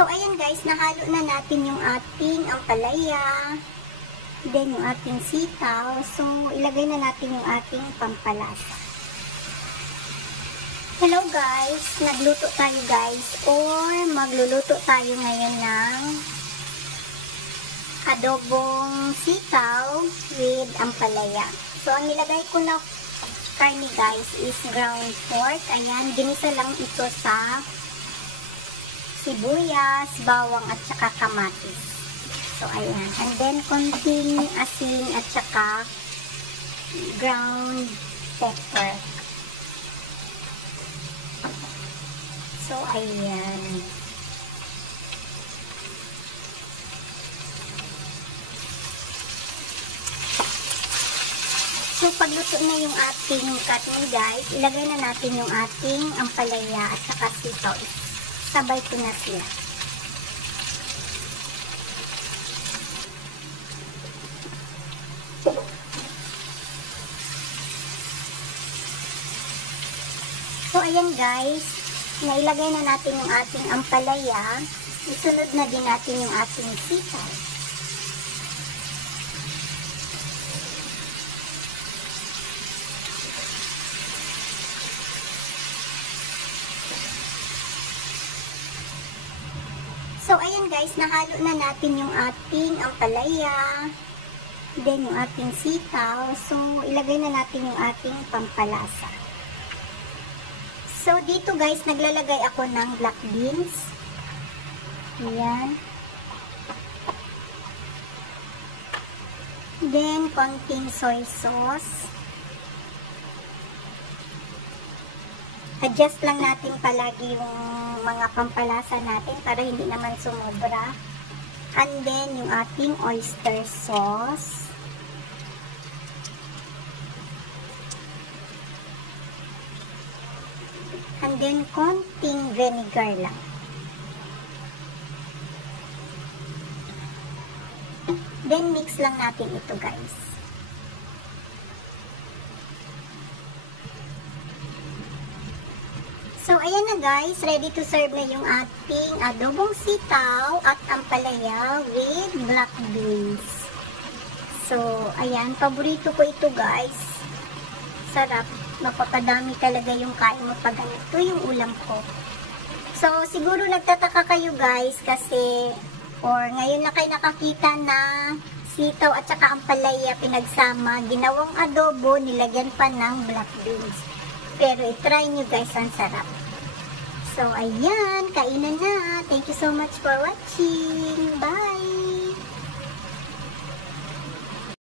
So, ayan guys, nahalo na natin yung ating ampalaya, then yung ating sitaw. So, ilagay na natin yung ating pampalasa. Hello guys, nagluto tayo guys, or magluluto tayo ngayon ng adobong sitaw with ampalaya. So, ang nilagay ko na karne guys is ground pork. Ayan, ginisa lang ito sa sibuyas, bawang at saka kamatis. So, ayan. And then, konting asin at saka ground pepper. So, ayan. So, pagluto na yung ating karne guys, ilagay na natin yung ating ampalaya at saka sitaw. Sabay ko na sila. So, ayan guys, nailagay na natin yung ating ampalaya. Isunod na din natin yung ating sitaw. So, ayan guys, nahalo na natin yung ating ampalaya, then yung ating sitaw. So, ilagay na natin yung ating pampalasa. So, dito guys, naglalagay ako ng black beans. Ayan. Then, konting soy sauce. Adjust lang natin palagi yung mga pampalasa natin para hindi naman sumobra. And then, yung ating oyster sauce. And then, konting vinegar lang. Then, mix lang natin ito guys. So, ayan na guys, ready to serve na yung ating adobong sitaw at ampalaya with black beans. So, ayan, paborito ko ito guys. Sarap, mapapadami talaga yung kain mo pag ito yung ulam ko. So, siguro nagtataka kayo guys kasi, or ngayon na kayo nakakita na sitaw at saka ampalaya pinagsama, ginawang adobo, nilagyan pa ng black beans. Pero i-try nyo guys, ang sarap. So, ayan, kainan na. Thank you so much for watching.